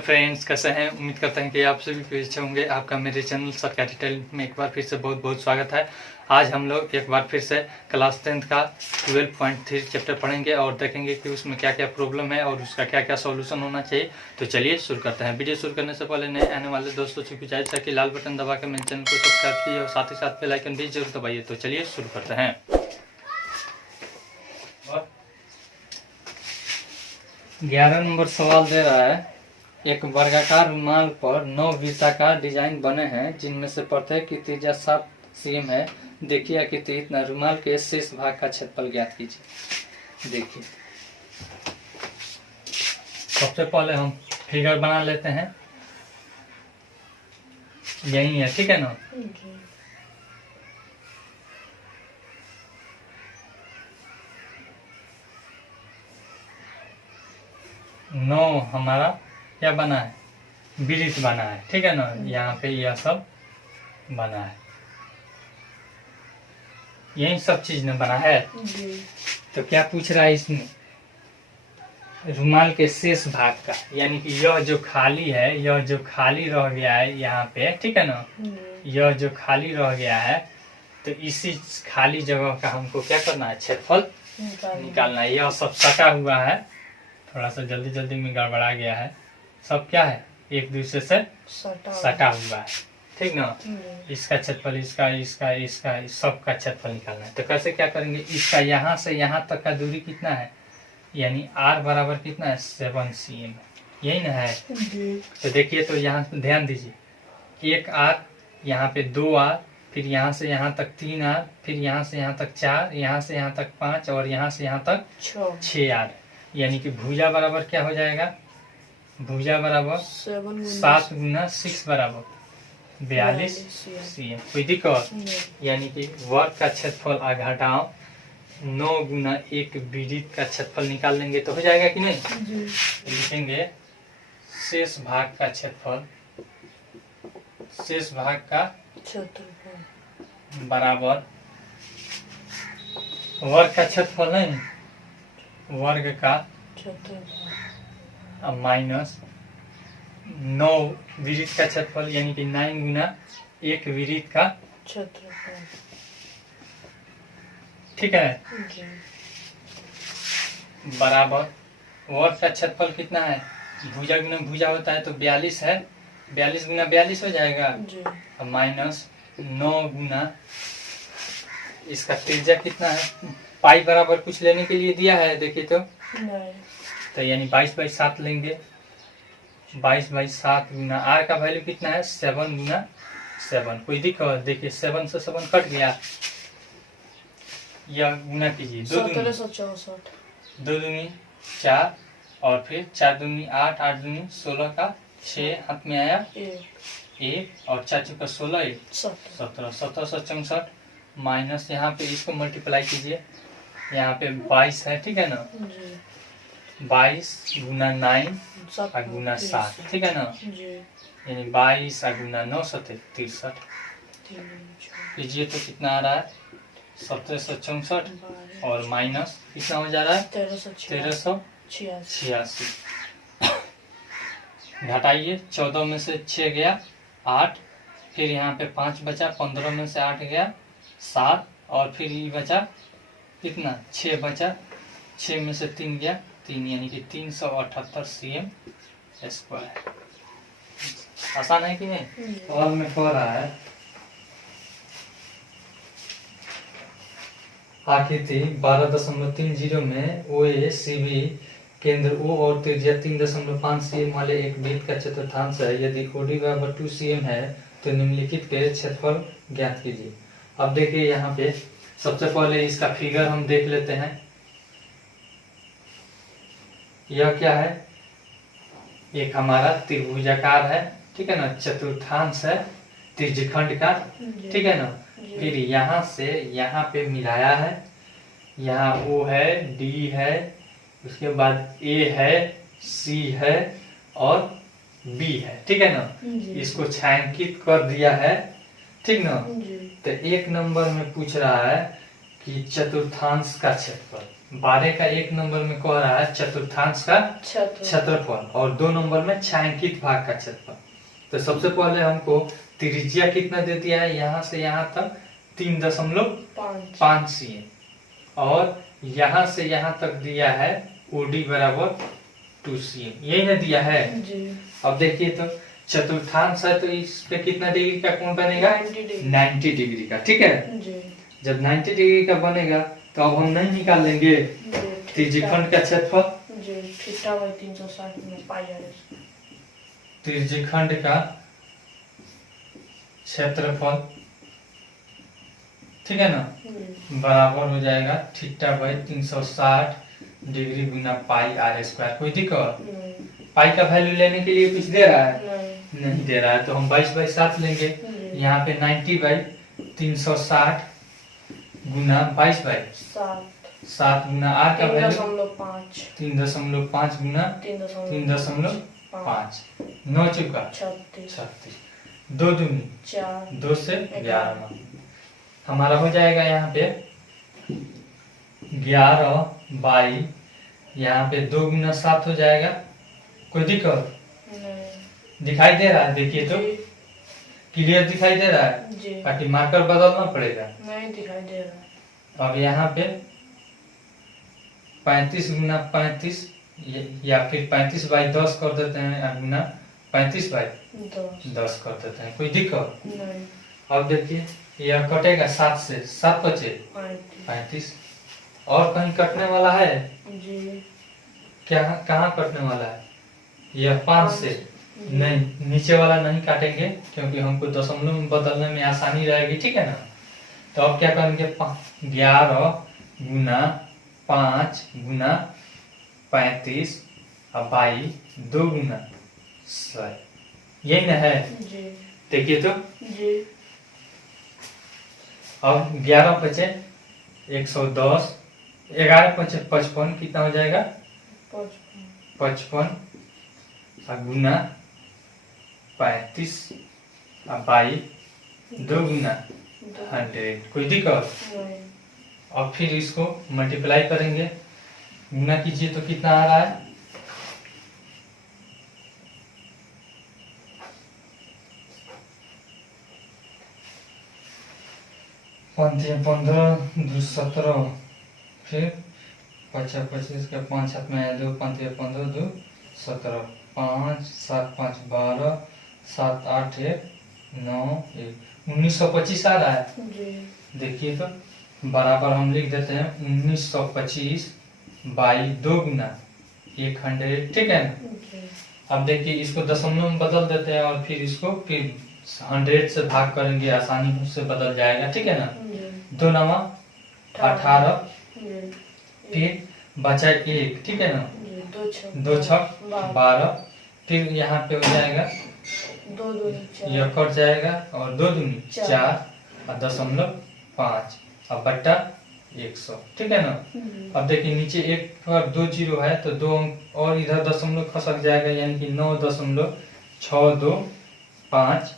Friends, कैसे हैं? उम्मीद करते हैं कि आप सभी भी अच्छे होंगे। आपका मेरे चैनल सरकार डिटेल में एक बार फिर से बहुत बहुत स्वागत है। आज हम लोग एक बार फिर से क्लास 10th का 12.3 चैप्टर पढ़ेंगे और देखेंगे कि उसमें क्या क्या प्रॉब्लम है और उसका क्या क्या सॉल्यूशन होना चाहिए। तो चलिए शुरू करते हैं। वीडियो शुरू करने से पहले नए आने वाले दोस्तों से गुजारिश है कि लाल बटन दबा कर मेरे चैनल को सब्सक्राइब कीजिए और साथ ही साथ बेल आइकन भी जरूर दबाइए। तो चलिए शुरू करते हैं। 11 नंबर सवाल दे रहा है, एक वर्गाकार रुमाल पर 9 वृत्ताकार डिजाइन बने हैं जिनमें से प्रत्येक की त्रिज्या 7 cm है। देखिए आकृति रुमाल के शेष भाग का क्षेत्रफल ज्ञात कीजिए। देखिए सबसे पहले हम फिगर बना लेते हैं। यही है, ठीक है ना? नौ हमारा क्या बना है? वृत्त बना है, ठीक है ना? यहाँ पे यह सब बना है, यही सब चीज ने बना है। तो क्या पूछ रहा है इसमें? रुमाल के शेष भाग का, यानी कि यह जो खाली है, यह जो खाली रह गया है यहाँ पे, ठीक है ना? यह जो खाली रह गया है, तो इसी खाली जगह का हमको क्या करना है? क्षेत्रफल निकालना है। यह सब सटा हुआ है, थोड़ा सा जल्दी जल्दी में गड़बड़ा गया है। सब क्या है? एक दूसरे से सटा हुआ है, ठीक ना? इसका क्षेत्रफल, इसका इसका इसका सबका क्षेत्रफल निकालना है। तो कैसे क्या करेंगे? इसका यहाँ से यहाँ तक का दूरी कितना है? यानी r बराबर कितना है? 7 cm, यही ना है? तो देखिए, तो यहाँ ध्यान दीजिए, एक r, यहाँ पे 2r, फिर यहाँ से यहाँ तक 3r, फिर यहाँ से यहाँ तक 4, यहाँ से यहाँ तक 5 और यहाँ से यहाँ तक 6r। यानी कि भुजा बराबर क्या हो जाएगा? भुजा बराबर 7 गुना 6 बराबर 42 cm। कोई दिक्कत? यानी कि वर्ग का क्षेत्रफल घटाओ 9 गुना 1 वृत्त का क्षेत्रफल निकाल लेंगे तो हो जाएगा कि नहीं? लिखेंगे शेष भाग का क्षेत्रफल, शेष भाग का बराबर वर्ग का क्षेत्रफल नहीं, वर्ग का माइनस 9 वृत्त का क्षेत्रफल, यानी कि 9 गुना 1 वृत्त का क्षेत्रफल, ठीक है? बराबर वर्ग का क्षेत्रफल कितना है? भुजा गुना भुजा होता है तो 42 है, 42 गुना 42 हो जाएगा, माइनस 9 गुना इसका त्रिज्या कितना है? पाई बराबर कुछ लेने के लिए दिया है, देखिए तो यानी 22/7 लेंगे। 22/7 गुना r का वैल्यू कितना है? 7 गुना 7। कोई दिक्कत? देखिए 7 से 7 कट गया, यह गुना कीजिए, 2 दूनी 4 और फिर 4 दूनी 8, 8 दूनी 16 का 6 हाथ में आया 1 और 4 चुका 16, 17, 1764 माइनस यहाँ पे इसको मल्टीप्लाई कीजिए, यहाँ पे 22 है, ठीक है ना? 22 गुना 9 गुना 7, ठीक है ना? यानी 22 गुना 9 63 कीजिए तो कितना आ रहा है? 1764 और माइनस कितना हो जा रहा है? 1386। घटाइए, 14 में से 6 गया 8, फिर यहाँ पे 5 बचा, 15 में से 8 गया 7 और फिर ये बचा कितना? 6 बचा, 6 में से 3 गया 3, यानी कि 378 cm स्क्वायर। आसान है कि नहीं? सवाल में कह रहा है आकृति 12.30 में OACB केंद्र O और त्रिज्या 3.5 cm वाले एक वृत्त का चतुर्थांश है। यदि OD बराबर 2 cm है तो निम्नलिखित के क्षेत्रफल ज्ञात कीजिए। अब देखिए यहाँ पे सबसे पहले इसका फिगर हम देख लेते हैं। यह क्या है? एक हमारा त्रिभुजाकार है, ठीक है ना? चतुर्थांश है त्रिज्यखंड का, ठीक है ना? फिर यहाँ से यहाँ पे मिलाया है, यहाँ O है, D है, उसके बाद A है, C है और B है, ठीक है ना? इसको छायांकित कर दिया है, ठीक ना? तो 1 नंबर में पूछ रहा है कि चतुर्थांश का क्षेत्रफल, 12 का 1 नंबर में कह रहा है चतुर्थांश का क्षेत्रफल और 2 नंबर में छायांकित भाग का क्षेत्रफल। तो सबसे पहले हमको त्रिज्या कितना दे दिया है, यहाँ से यहाँ तक 3.5 cm और यहाँ से यहाँ तक दिया है OD बराबर 2 cm, यही ना दिया है जी। अब देखिए तो चतुर्थांश है तो इस पे कितना डिग्री का कोण बनेगा, 90 डिग्री का। ठीक है जी। जब 90 डिग्री का बनेगा तो अब हम नहीं निकाल लेंगे त्रिज्यखंड का क्षेत्रफल जी, थीटा बाई 360 में पाई आर। त्रिज्यखंड का क्षेत्रफल, ठीक है ना, बराबर हो जाएगा थीटा बाई 360 डिग्री गुना पाई आर स्क्वायर। कोई दिक्कत? पाई का वैल्यू लेने के लिए कुछ दे रहा है? नहीं दे रहा है तो हम 22/7 लेंगे। यहाँ पे 90/360 गुना 22/7 गुना आर का वैल्यू 3.5 गुना 3.5 9 चुका 36 2 दूनी 4 2 से 11 हमारा हो जाएगा यहाँ पे 11/, यहाँ पे 2 गुना 7 हो जाएगा। कोई दिक्कत? दिखाई दे रहा है? देखिए तो क्लियर दिखाई दे रहा है? ताकि मार्कर बदलना पड़ेगा। नहीं दिखाई दे रहा है। अब यहाँ पे 35 गुना 35 या फिर 35/10 कर देते हैं गुना 35/10 कर देते हैं। कोई दिक्कत नहीं। अब देखिए यह कटेगा 7 से 7 बचे 35 और कहीं कटने वाला है जी? क्या कहाँ कटने वाला है? यह 5 से नहीं, नीचे वाला नहीं काटेंगे क्योंकि हमको दशमलव में बदलने में आसानी रहेगी। ठीक है ना, तो अब क्या करेंगे 11 गुना 5 गुना 35 और 2 गुना 100, यही ना है? देखिए तो जी। अब 11 बचे 110, 11 बचे 55, कितना हो जाएगा 55 गुना 35 और 2 गुना 100। कोई दिक्कत? और फिर इसको मल्टीप्लाई करेंगे, गुना कीजिए तो कितना आ रहा है 15 2 17, फिर 25 का 5 हाथ में 2 15 15 2 17 5 7 5 12 7 8 1 9 1 1925 आ रहा है जी। देखिए तो बराबर हम लिख देते हैं 1925 बाई 2 गुना 100। ठीक है ना, अब देखिए इसको दशमलव में बदल देते हैं और फिर इसको फिर 100 से भाग करेंगे, आसानी से बदल जाएगा। ठीक है ना, 2 9 18, फिर बचा 1। ठीक है ना, 2 6 12, फिर यहाँ पे हो जाएगा 2 2 यह कट जाएगा और 2 दूनी 4 और 0.5 और बट्टा 100। ठीक है ना, अब देखिए नीचे 1 पर 2 जीरो है तो 2 अंक और इधर दशमलव खसक जाएगा, यानी कि 9.625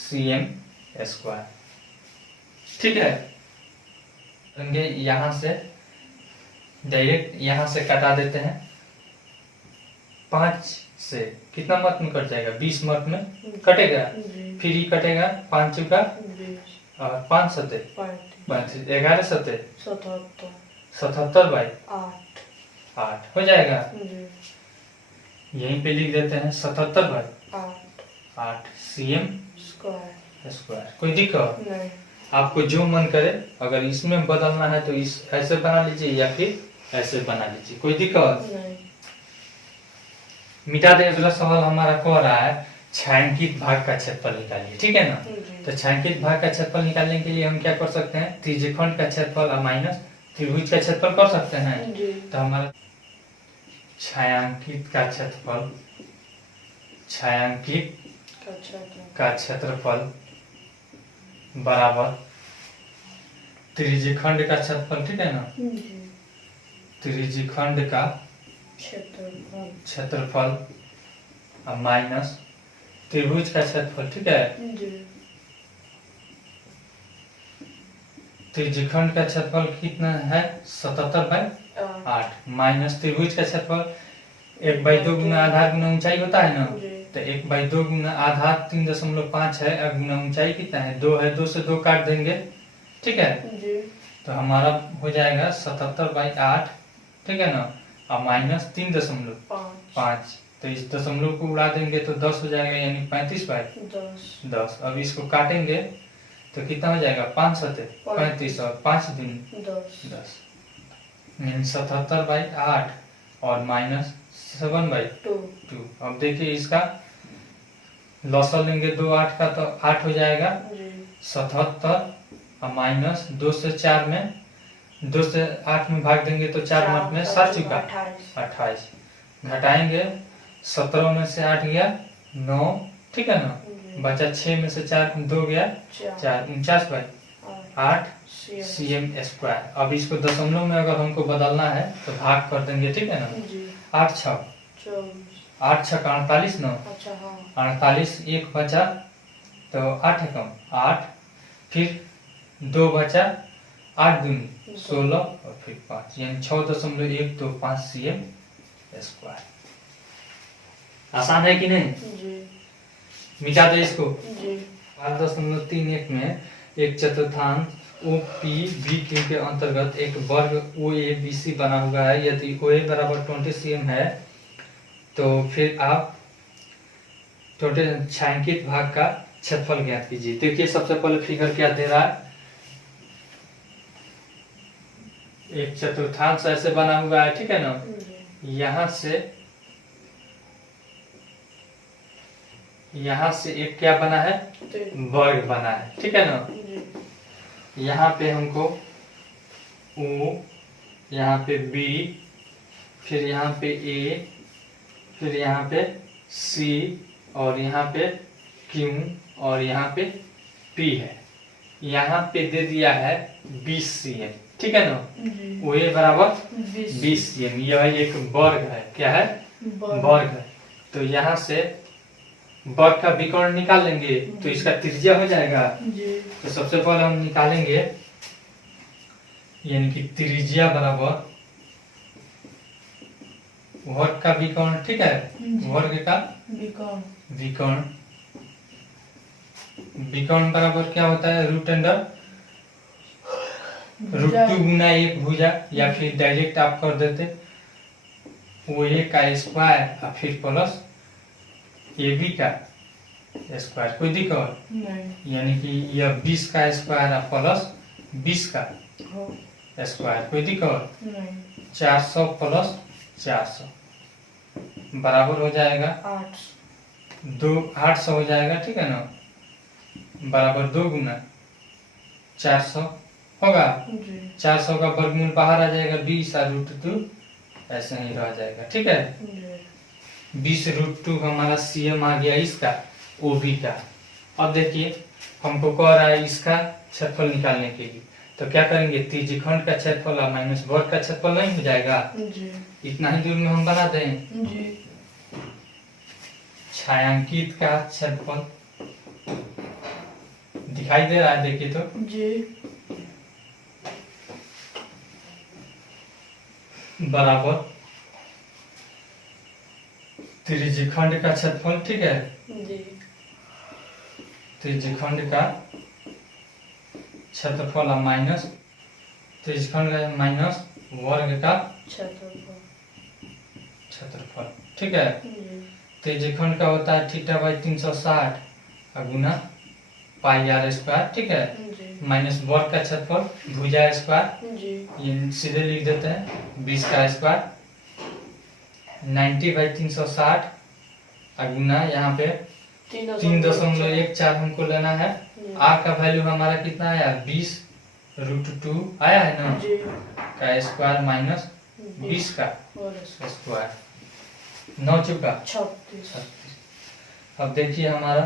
cm स्क्वायर। ठीक है, यहाँ से डायरेक्ट यहाँ से कटा देते हैं 5 से कितना मत में कट जाएगा 20 मत में कटेगा, फिर ही कटेगा 5 चुका और 5 सते 11 सते 77/8 हो जाएगा। यहीं पे लिख देते हैं 77/8 cm स्क्वायर। कोई दिक्कत नहीं। आपको जो मन करे, अगर इसमें बदलना है तो इस ऐसे बना लीजिए या फिर ऐसे बना लीजिए, कोई दिक्कत नहीं। मिटा दे। अगला सवाल हमारा कह रहा है छायांकित भाग का क्षेत्रफल निकालिए। ठीक है ना, तो छायांकित भाग का क्षेत्रफल निकालने के लिए हम क्या कर सकते हैं, त्रिज्यखंड का क्षेत्रफल और माइनस त्रिभुज का क्षेत्रफल कर सकते हैं। तो हमारा छायांकित का क्षेत्रफल, छायांकित का क्षेत्रफल बराबर त्रिज्यखंड का क्षेत्रफल। ठीक है ना, त्रिज्यखंड का क्षेत्रफल और माइनस त्रिभुज का क्षेत्रफल। ठीक है, त्रिज्यखंड का क्षेत्रफल कितना है 77/8 माइनस त्रिभुज का क्षेत्रफल 1/2 गुना आधार गुना ऊंचाई होता है ना, जी। तो 1/2 गुना आधार 3.5 है और गुना ऊंचाई कितना है 2 है, 2 से 2 काट देंगे, ठीक है। जी। तो हमारा हो जाएगा 77/8, ठीक है ना, और माइनस 3.5, तो इस दशमलव को उड़ा देंगे तो 10 हो जाएगा, यानी 35/10। अब इसको काटेंगे तो कितना हो जाएगा 5 सते 35 और 5 दिन 10, यानी 77/8 और माइनस 7/2। अब देखिए इसका लॉसल लेंगे 2 8 का तो 8 हो जाएगा, 77 और माइनस 2 से 4 में 2 से 8 में भाग देंगे तो 4 मत में 7 चुका 28, घटाएंगे 17 में से 8 गया 9, ठीक है ना, बचा 6 में से 4 2 गया 4, 49/8 cm²। अब इसको दशमलव में अगर हमको बदलना है तो भाग कर देंगे, ठीक है ना, 8 छक 48 ना, 48 1 बचा तो 8 है कम 8, फिर 2 बचा 8 दूनी 16 और फिर 5, यानी 6.125 cm²। आसान है कि नहीं? मिटा दे इसको। 8.31 में एक चतुर्थांश OPBQ के अंतर्गत एक वर्ग OABC बना हुआ है। यदि OA बराबर 20 cm है तो फिर आप टोटल छायांकित भाग का क्षेत्रफल ज्ञात कीजिए। देखिए सबसे पहले फिगर क्या दे रहा है, एक चतुर्थांश ऐसे बना हुआ है, ठीक है ना, यहाँ से एक क्या बना है वर्ग बना है, ठीक है ना। यहाँ पे हमको O, यहाँ पे B, फिर यहाँ पे A, फिर यहाँ पे C और यहाँ पे Q और यहाँ पे P है। यहाँ पे दे दिया है 20 cm, ठीक है ना, OA बराबर 20 cm। यह एक वर्ग है, क्या है वर्ग है। तो यहाँ से वर्ग का विकर्ण निकाल लेंगे तो इसका त्रिज्या हो जाएगा। तो सबसे पहले हम निकालेंगे, यानी कि त्रिज्या बराबर वर्ग का विकर्ण, ठीक है, वर्ग का विकर्ण बराबर क्या होता है √2 गुना 1 भुजा, या फिर डायरेक्ट आप कर देते OA का स्क्वायर और फिर प्लस AB का स्क्वायर, कोई दिक्कत नहीं, यानी कि यह 20 का स्क्वायर और प्लस 20 का स्क्वायर, कोई दिक्कत नहीं। 400 प्लस 400 बराबर हो जाएगा 800 हो जाएगा, ठीक है ना, बराबर 2 गुना 400 होगा। 400 का वर्गमूल बाहर आ जाएगा 20 और √2 ऐसे ही रह जाएगा, ठीक है। 20√2 हमारा CM आ गया इसका OB का। अब देखिए हमको कह रहा है इसका क्षेत्रफल निकालने के लिए, तो क्या करेंगे, त्रिज्यखंड का क्षेत्रफल और माइनस वर्ग का क्षेत्रफल नहीं हो जाएगा, इतना ही दूर में हम बना दें। छायांकित का क्षेत्रफल दिखाई दे रहा है, देखिए तो बराबर त्रिज्यखंड का क्षेत्रफल, ठीक है, त्रिज्यखंड का क्षेत्रफल और माइनस त्रिज्यखंड का माइनस वर्ग का क्षेत्रफल, ठीक है। त्रिज्यखंड का होता है θ/360 और गुना πr², ठीक है, माइनस वर्ग का क्षेत्रफल भुजा स्क्वायर, ये सीधे लिख देते हैं 20 का स्क्वायर 90/360 और गुना यहाँ पे 3.14 हमको लेना है। r का वैल्यू हमारा कितना है यार 20√2 आया है ना, का स्क्वायर माइनस 20 का स्क्वायर 9 चुका 36। अब देखिए हमारा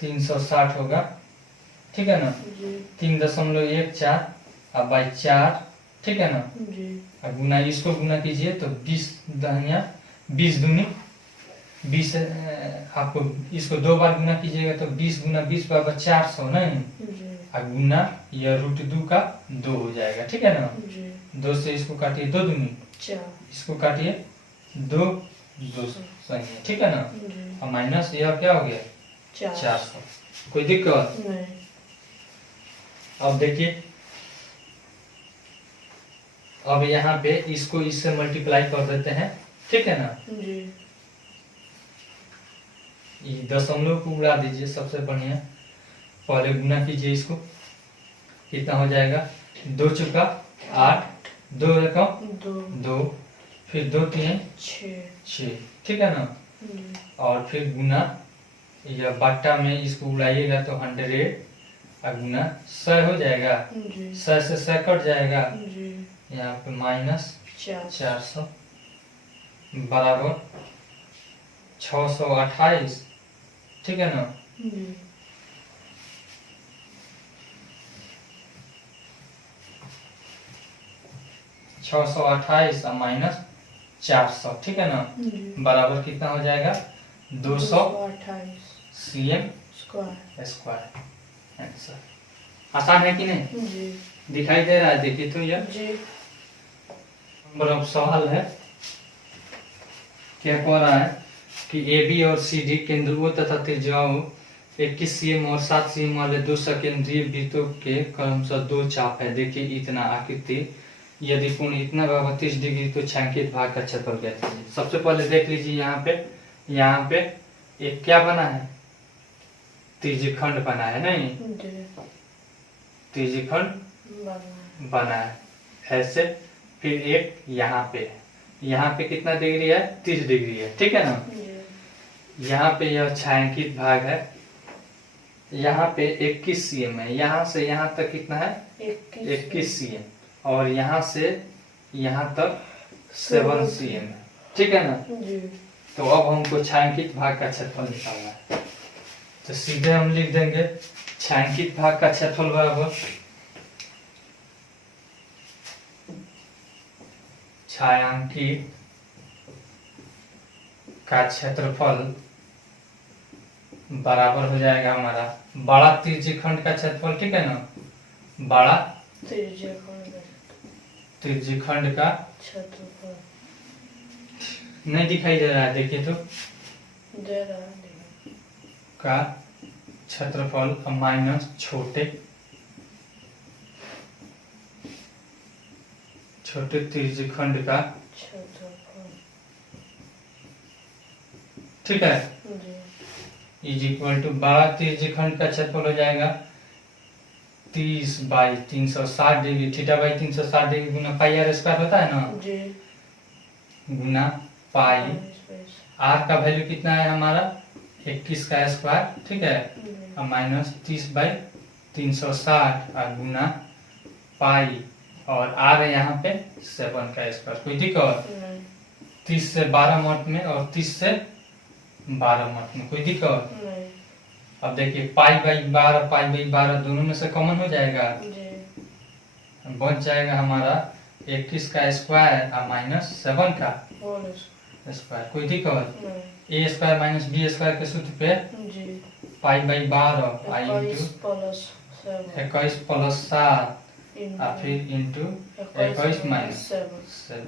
360 होगा, ठीक है ना, 3.14 अब बाई 4, ठीक है ना, और गुना इसको गुना कीजिए तो 20 दूनी 20 आपको इसको 2 बार गुना कीजिएगा तो 20 गुना 20 बराबर 400 नहीं, जी और गुना यह √2 का 2 हो जाएगा, ठीक है ना। जी 2 से इसको काटिए 2 दूनी, 4 इसको काटिए 2 2 सही है, ठीक है ना। जी और माइनस यह क्या हो गया 400, कोई दिक्कत। नहीं अब देखिए, अब यहाँ पे इसको इससे मल्टीप्लाई कर देते हैं, ठीक है ना। जी ये दशमलव को उड़ा दीजिए, सबसे बढ़िया। पहले गुना कीजिए इसको, कितना हो जाएगा 2 चुका 8, 2 एकम 2 2, फिर 2 3 6 6, ठीक है ना। जी और फिर गुना, यह बाटा में इसको उड़ाइएगा तो 100, और गुना 100 हो जाएगा, जी 100 से 100 कट जाएगा, जी यहाँ पे माइनस 400 बराबर 628, ठीक है ना। जी 628 और माइनस 400, ठीक है ना, जी बराबर कितना हो जाएगा 200 228 cm स्क्वायर स्क्वायर। आंसर आसान है कि नहीं, जी दिखाई दे रहा है, देखिए तो यह जी नंबर ऑफ सवाल है। क्या कह रहा है कि AB और CD केंद्रों तथा त्रिज्याओं 21 cm और 7 cm वाले दो सकेंद्रीय वृत्तों के क्रमशः 2 चाप है। देखिए इतना आकृति यदि कोण इतना 32 डिग्री तो छायांकित भाग का क्षेत्रफल कहते हैं। सबसे पहले देख लीजिए, यहाँ पे एक क्या बना है, त्रिज्यखंड बना है, नहीं जी त्रिज्यखंड बना बना है ऐसे। फिर एक यहाँ पे कितना डिग्री है 30 डिग्री है, ठीक है ना। जी यहाँ पे यह छायांकित भाग है, यहाँ पे 21 cm है, यहाँ से यहाँ तक कितना है 21 cm, और यहाँ से यहाँ तक 7 cm है, ठीक है ना। जी तो अब हमको छायांकित भाग का क्षेत्रफल निकालना है, तो सीधे हम लिख देंगे छायांकित भाग का क्षेत्रफल बराबर छायांकित का क्षेत्रफल बराबर हो जाएगा हमारा बड़ा त्रिज्यखंड का क्षेत्रफल, ठीक है ना। बड़ा त्रिज्यखंड का क्षेत्रफल नहीं दिखाई दे रहा है, देखिए तो दे रहा है का क्षेत्रफल माइनस छोटे त्रिज्यखंड का, क्षेत्रफल ठीक है, जी इज इक्वल टू बड़ा त्रिज्यखंड का क्षेत्रफल हो जाएगा 30 by 360 degree, theta by 360 degree गुना पाई आर स्क्वायर होता है ना, जी गुना पाई आर का वैल्यू कितना है हमारा 21 का स्क्वायर, ठीक है, और माइनस 30 बाई 360 और गुना पाई, और आर है यहाँ पे 7 का स्क्वायर। कोई दिक्कत, 30 से 12 मत में और 30 से 12 मत में, कोई दिक्कत। नहीं अब देखिए पाई बाई 12 दोनों में से कॉमन हो जाएगा, जी बच जाएगा हमारा 21 का स्क्वायर और माइनस 7 का होल स्क्वायर। कोई दिक्कत, नहीं A square minus B square के सूत्र पे जी पाई बाई 12 आई 21 इंटू प्लस 7 21 प्लस 7 इंटू और फिर इंटू 21 माइनस 7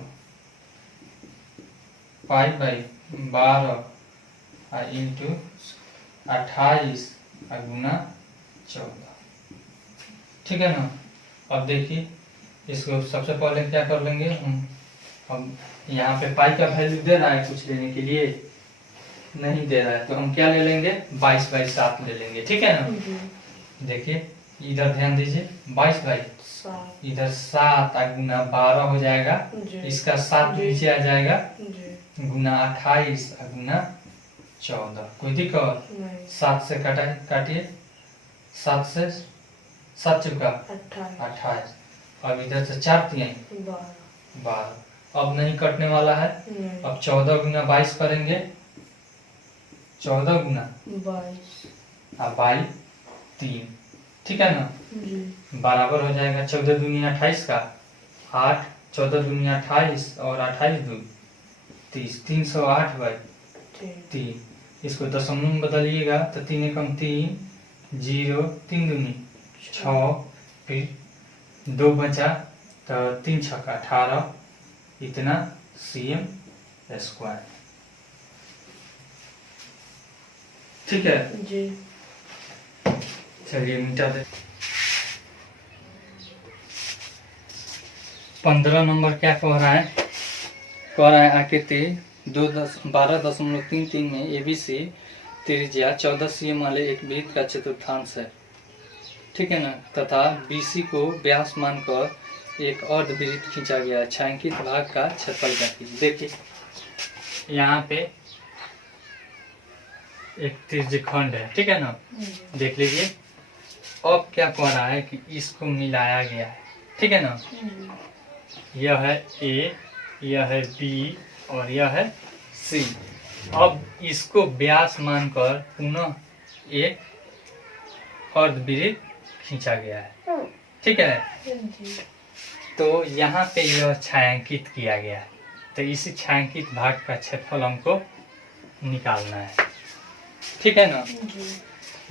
पाई बाई 12 और इंटू 28 और गुना 14, ठीक है ना। अब देखिए इसको सबसे पहले क्या कर लेंगे हम, अब यहाँ पे पाई का वैल्यू दे रहा है कुछ लेने के लिए, नहीं दे रहा है तो हम क्या ले लेंगे 22/7 ले लेंगे, ठीक है ना। जी देखिए इधर ध्यान दीजिए 22 इधर 7 और गुना 12 हो जाएगा, जी इसका 7 जी। नीचे आ जाएगा, जी गुना 28 और गुना 14। कोई दिक्कत, नहीं 7 से काटिए 7 से 7 चुका 28, अब इधर से 4 3 12, अब नहीं कटने वाला है, नहीं अब 14 गुना 22 करेंगे, 14 गुना 22 और बाई 3, ठीक है ना, जी बराबर हो जाएगा 14 दूनी 28 का 8, 14 दूनी 28 और 28 दूनी 30, 308 बाई तीन। 3। इसको दशमलव में बदलिएगा तो 3 एकम 3, 0, 3 दूनी 6, फिर 2 बचा तो 3 छक्का 18, इतना cm स्क्वायर। ठीक है, जी। चलिए मिटा दे। 15 नंबर क्या कह रहा है? कह रहा है आकृति 12.33 में एबीसी त्रिज्या 14 cm वाले एक वृत्त का चतुर्थांश है, ठीक है ना, तथा बीसी को व्यास मानकर एक अर्धवृत्त खींचा गया है। छायांकित भाग का क्षेत्रफल क्या कीजिए। देखिए यहाँ पे एक त्रिज्यखंड है, ठीक है ना, देख लीजिए। अब क्या कह रहा है कि इसको मिलाया गया है, ठीक है ना, यह है ए, यह है बी और यह है सी। अब इसको व्यास मानकर पुनः एक अर्धवृत्त खींचा गया है, ठीक है। तो यहाँ पे यह छायांकित किया गया है, तो इसी छायांकित भाग का क्षेत्रफल हमको निकालना है, ठीक है ना।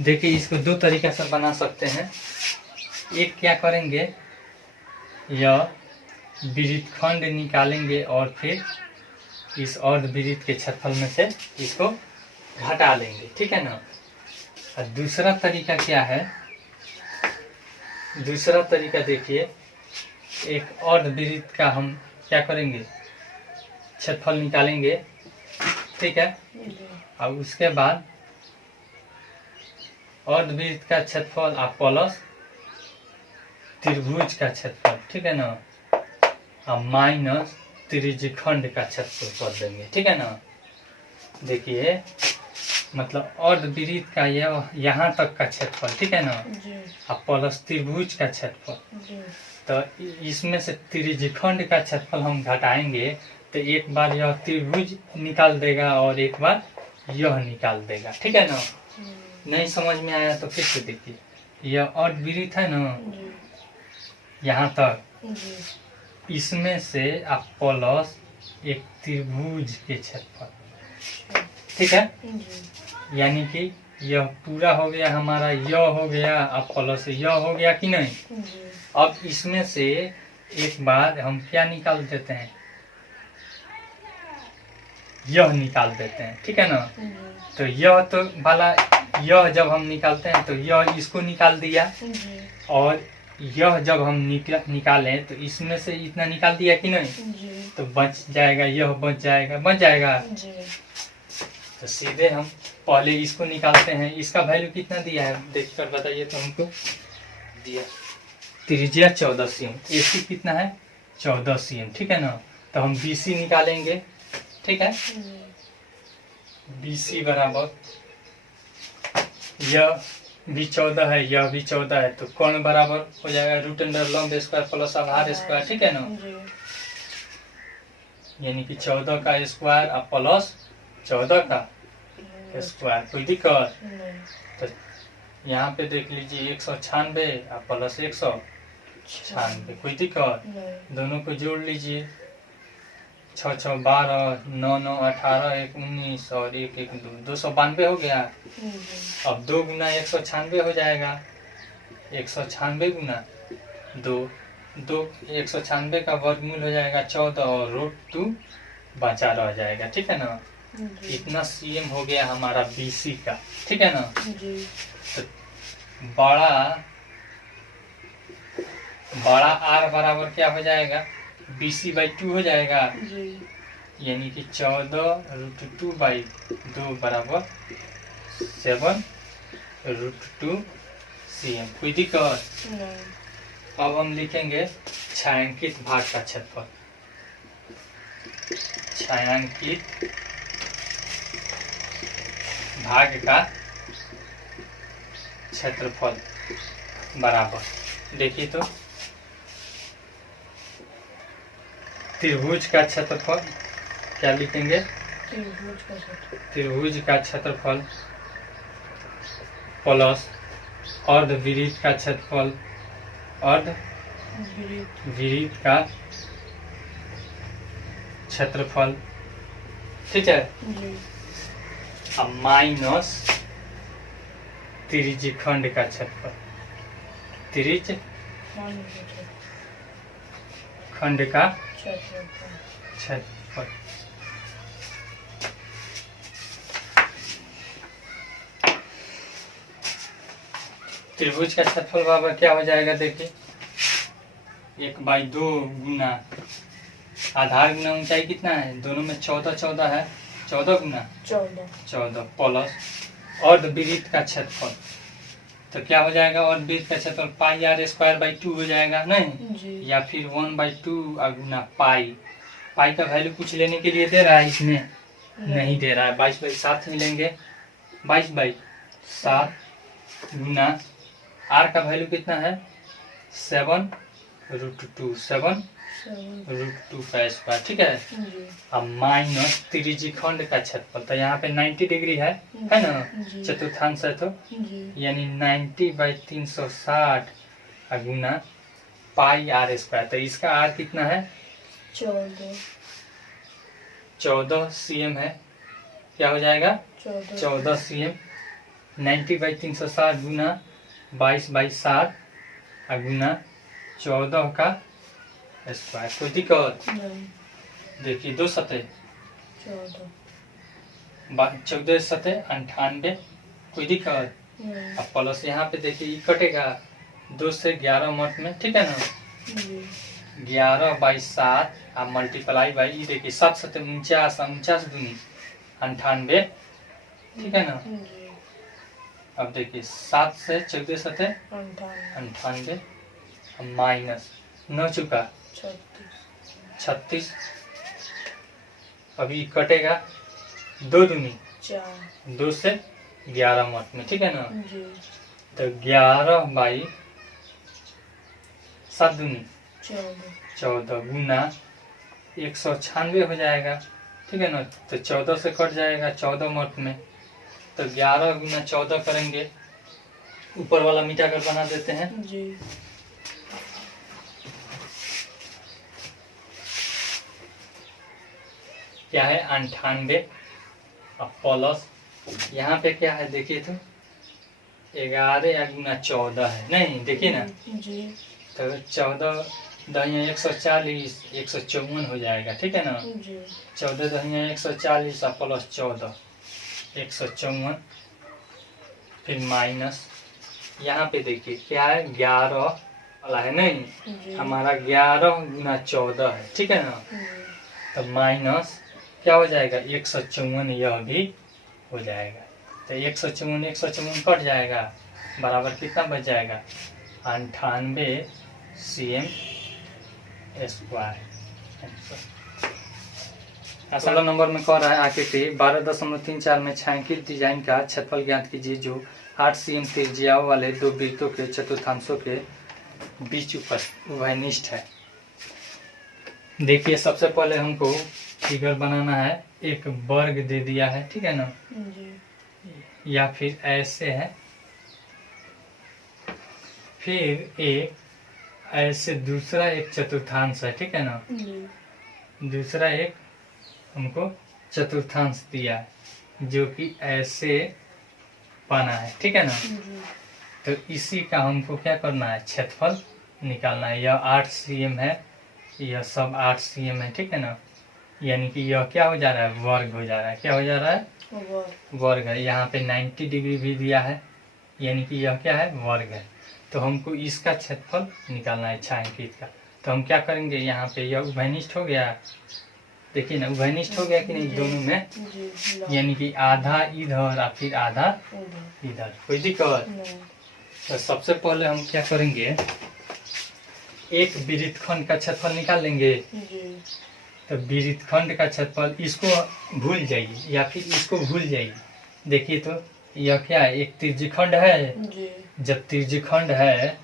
देखिए इसको दो तरीका से बना सकते हैं। एक क्या करेंगे, यह वृत्तखंड निकालेंगे और फिर इस अर्धवृत्त के क्षेत्रफल में से इसको घटा लेंगे, ठीक है ना। और दूसरा तरीका क्या है, दूसरा तरीका देखिए, एक अर्धवृत्त का हम क्या करेंगे, क्षेत्रफल निकालेंगे, ठीक है, और उसके बाद अर्धवृत्त का क्षेत्रफल और प्लस त्रिभुज का क्षेत्रफल, ठीक है ना, और माइनस त्रिज्यखंड का क्षेत्रफल कर देंगे, ठीक है ना। देखिए मतलब अर्धवृत्त का यह यहाँ तक का क्षेत्रफल, ठीक है ना, और प्लस त्रिभुज का क्षेत्रफल। तो इसमें से त्रिज्यखंड का क्षेत्रफल हम घटाएंगे तो एक बार यह त्रिभुज निकाल देगा और एक बार यह निकाल देगा, ठीक है ना। नहीं समझ में आया तो फिर से देखिए, यह अर्धवृत्त है ना यहाँ तक, इसमें से आप प्लस एक त्रिभुज के क्षेत्रफल, ठीक है, यानी कि यह पूरा हो गया हमारा, यह हो गया, अब प्लस यह हो गया कि नहीं। अब इसमें से एक बार हम क्या निकाल देते हैं, यह निकाल देते हैं, ठीक है ना। तो यह तो वाला यह जब हम निकालते हैं तो यह इसको निकाल दिया, और यह जब हम निकालें तो इसमें से इतना निकाल दिया कि नहीं, तो बच जाएगा, यह बच जाएगा, बच जाएगा। तो सीधे हम पहले इसको निकालते हैं। इसका वैल्यू कितना दिया है देखकर बताइए तो हमको। दिया त्रिज्या 14 cm, एसी कितना है 14 cm, ठीक है ना। तो हम बीसी निकालेंगे, ठीक है। बीसी बराबर यह भी 14 है, यह भी 14 है, तो कौन बराबर हो जाएगा रूट अंडर लंब स्क्वायर प्लस आधार स्क्वायर, ठीक है ना। यानी कि 14 का स्क्वायर और प्लस 14 का स्क्वायर, कोई दिक्कत। तो यहाँ पे देख लीजिए 196 और प्लस 196, कोई दिक्कत। दोनों को जोड़ लीजिए, 6 6 12, 9 9 18, 1 19 और 1 1 2, 292 हो गया। अब 2 गुना 196 हो जाएगा, 196 गुना 2, 196 का वर्गमूल हो जाएगा 14 और √2 बचा रह जाएगा, ठीक है ना। इतना cm हो गया हमारा BC का, ठीक है ना। तो बड़ा R बराबर क्या हो जाएगा, BC/2 हो जाएगा, यानी कि 14√2/2 बराबर 7√2 cm, कोई दिक्कत। अब हम लिखेंगे छायांकित भाग का क्षेत्रफल। छायांकित भाग का क्षेत्रफल बराबर, देखिए तो त्रिभुज का क्षेत्रफल क्या लिखेंगे, त्रिभुज का क्षेत्रफल प्लस अर्धवृत्त का क्षेत्रफल, अर्धवृत्त का क्षेत्रफल, ठीक है। अब माइनस त्रिज्यखंड का क्षेत्रफल, खंड का क्षेत्रफल। त्रिभुज का क्षेत्रफल बराबर क्या हो जाएगा? देखिए 1/2 गुना आधार गुना ऊंचाई कितना है, दोनों में 14 है, 14 गुना 14 प्लस अर्धवृत्त का क्षेत्रफल। तो क्या हो जाएगा? अर्धवृत्त का क्षेत्रफल πr² 2 हो जाएगा नहीं जी। या फिर 1/2 गुना पाई का वैल्यू कुछ लेने के लिए दे रहा है, इसमें नहीं दे रहा है। 22/7 मिलेंगे, 22/7 गुना आर का वैल्यू कितना है 7√2 का स्क्वायर, ठीक है। जी। अब माइनस त्रिज्यखंड का क्षेत्रफल, तो यहाँ पे 90 डिग्री है ना, जी। चतुर्थांश है तो जी। यानी 90/360 गुना πr²। तो इसका आर कितना है 14 cm है। क्या हो जाएगा 14 cm। 90/360 गुना 22/7 गुना 14 का स्क्वायर। कोई दिक्कत? देखिए 2 सतह 14 सतह 98। कोई दिक्कत? अब प्लस यहाँ पे देखिए ये कटेगा 2 से 11 मत में, ठीक है ना। 11/7 आप मल्टीप्लाई बाई ये देखिए 7 सतह 49 दूनी 98, ठीक है ना। अब देखिए 7 से 14 सतह 98 माइनस 9 चुका 36। अभी कटेगा 2 दूनी 2 से 11 मत में, ठीक है ना। तो 11/7 दूनी 14 गुना 196 हो जाएगा, ठीक है ना। तो 14 से कट जाएगा 14 मत में, तो 11 गुना 14 करेंगे, ऊपर वाला मिटा कर बना देते हैं जी। क्या है 98 और प्लस यहाँ पे क्या है देखिए तो 11 गुना 14 है नहीं, देखिए ना जी। तो 14 दहिया 140 154 हो जाएगा, ठीक है ना। जी। 14 दहिया 140 और प्लस 14 154, फिर माइनस यहाँ पे देखिए क्या है 11 वाला है नहीं, हमारा 11 गुना 14 है, ठीक है ना। तो माइनस क्या हो जाएगा 154, यह भी हो जाएगा। तो 154 कट जाएगा, बराबर कितना बच जाएगा 98 cm²। असल नंबर में कह रहा है आकृति 12.34 में छायांकित डिजाइन का क्षेत्रफल ज्ञात कीजिए जो 8 cm त्रिज्या वाले दो वृत्तों के चतुर्थांशों के बीच उभयनिष्ठ है। देखिए सबसे पहले हमको फिगर बनाना है, एक वर्ग दे दिया है, ठीक है ना जी। या फिर ऐसे है, फिर एक ऐसे दूसरा एक चतुर्थांश है, ठीक है ना। दूसरा एक हमको चतुर्थांश दिया है जो कि ऐसे बना है, ठीक है ना। तो इसी का हमको क्या करना है क्षेत्रफल निकालना है। यह 8 cm है, यह सब 8 cm है, ठीक है ना। यानी कि यह क्या हो जा रहा है वर्ग हो जा रहा है, क्या हो जा रहा है वर्ग है। यहाँ पे 90 डिग्री भी दिया है, यानी कि यह क्या है वर्ग है। तो हमको इसका क्षेत्रफल निकालना है छायांकित का। तो हम क्या करेंगे, यहाँ पे यह उभयनिष्ठ हो गया, देखिए ना उभयनिष्ठ हो गया कि नहीं दोनों में, यानी कि आधा इधर और फिर आधा इधर। कोई दिक्कत? तो सबसे पहले हम क्या करेंगे, एक वृत्तखंड का क्षेत्रफल निकाल लेंगे। तो वृत्तखंड का क्षेत्रफल इसको भूल जाइए या फिर इसको भूल जाइए। देखिए तो यह क्या है, एक त्रिज्यखंड है। जब त्रिज्यखंड है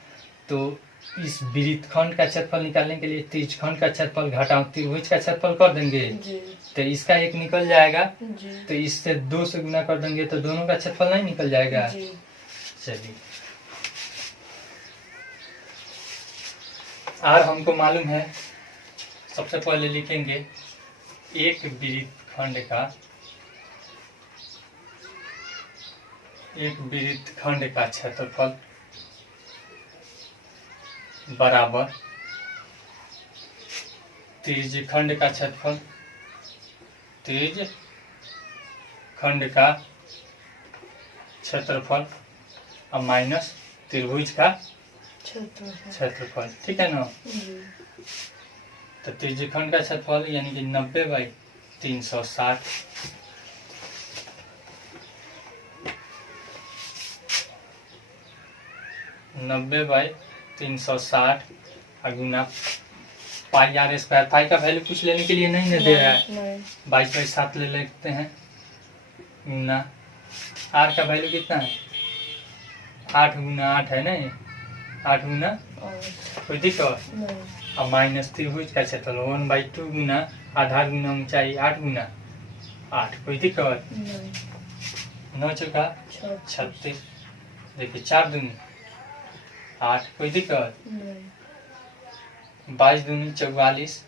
तो इस वृत्तखंड का क्षेत्रफल निकालने के लिए त्रिज्यखंड का क्षेत्रफल घटाओ त्रिभुज का क्षेत्रफल कर देंगे, तो इसका एक निकल जाएगा। तो इससे 2 से गुना कर देंगे तो दोनों का क्षेत्रफल नहीं निकल जाएगा। चलिए और हमको मालूम है, सबसे पहले लिखेंगे एक वृत्तखंड का एक वृत्त खंड का क्षेत्रफल बराबर त्रिज्य खंड का क्षेत्रफल, त्रिज्य खंड का क्षेत्रफल और माइनस त्रिभुज का क्षेत्रफल। ठीक है ना। तो त्रिज्य खंड का क्षेत्रफल यानी कि 90/360 90/360 गुना पाई आर स्क्वायर। पाई का वैल्यू कुछ लेने के लिए नहीं दे रहा है, 22/7 ले लेते हैं गुना आर का वैल्यू कितना है 8 गुना 8 है ना, 8 गुना कोई दिक्कत। और माइनस त्रिभुज का क्षेत्रफल 1/2 गुना आधार गुना ऊंचाई 8 गुना 8 कोई दिक्कत। 9 चौका 36, देखिए 4 दूनी 8 कोई दिक्कत। 22 दूनी 44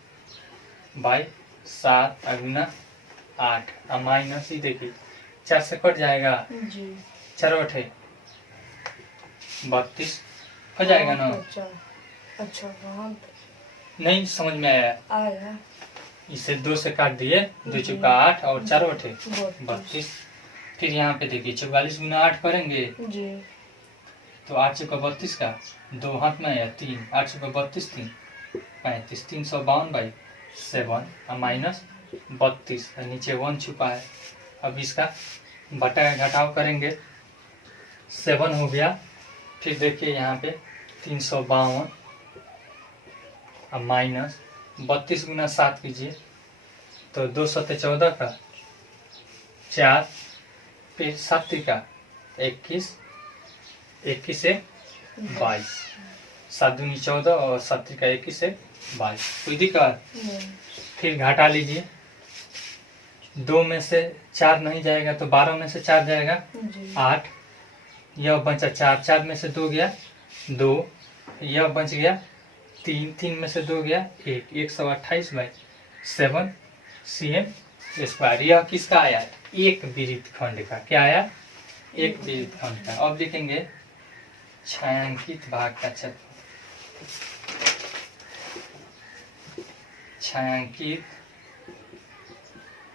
7 गुना 8 और माइनस ही देखिए 4 से कट जाएगा, 4 8 32 हो जाएगा ना। अच्छा नहीं समझ में आया, इसे 2 से काट दिए, 2 चौका 8 और 4 8 32। फिर यहाँ पे देखिए 44 गुना 8 करेंगे तो 8 चौका 32 का 2 हाथ में या 3, 8 चौका 32 3 35, 352/7 और माइनस 32 नीचे 1 छुपा है। अब इसका बटा घटाव करेंगे, 7 हो गया। फिर देखिए यहाँ पे 352 और माइनस 32 गुना 7 कीजिए तो 2 7 14 का 4, फिर 7 का 21, 21 से 22, 7 दूनी 14 और 7 का 21 से 22 कोई दिक्कत। फिर घटा लीजिए, 2 में से 4 नहीं जाएगा तो 12 में से 4 जाएगा 8, यह बचा 4, 4 में से 2 गया 2, यह बच गया 3, 3 में से 2 गया 1, 128/7 cm²। यह किसका आया, एक वृत्त खंड का। क्या आया, एक वृत्त खंड का। अब देखेंगे छायांकित भाग का क्षेत्रफल। छायांकित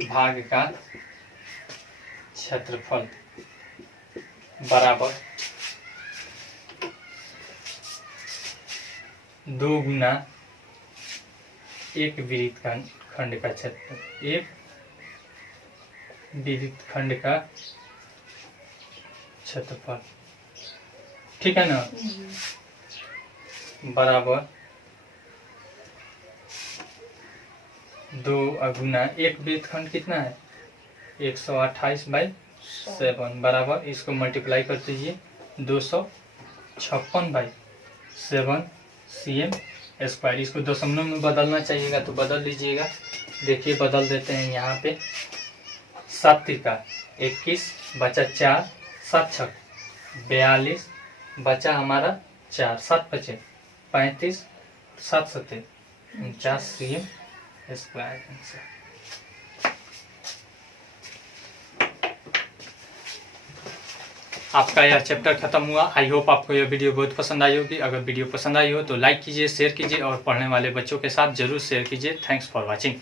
भाग का क्षेत्रफल बराबर 2 गुना एक वृत्त खंड का क्षेत्रफल, एक वृत्त खंड का क्षेत्रफल। ठीक है ना, बराबर 2 गुना एक वृत्त खंड कितना है 128/7 बराबर, इसको मल्टीप्लाई कर दीजिए 256/7 cm²। इसको दशमलव में बदलना चाहिएगा तो बदल लीजिएगा। देखिए बदल देते हैं यहाँ पे, 7 का 21 बचा 4, 7 छक 42 बचा हमारा 4, 7 बचे 35, 7 सते 49 cm²। आपका यह चैप्टर खत्म हुआ। आई होप आपको यह वीडियो बहुत पसंद आई होगी। अगर वीडियो पसंद आई हो तो लाइक कीजिए, शेयर कीजिए और पढ़ने वाले बच्चों के साथ जरूर शेयर कीजिए। Thanks for watching.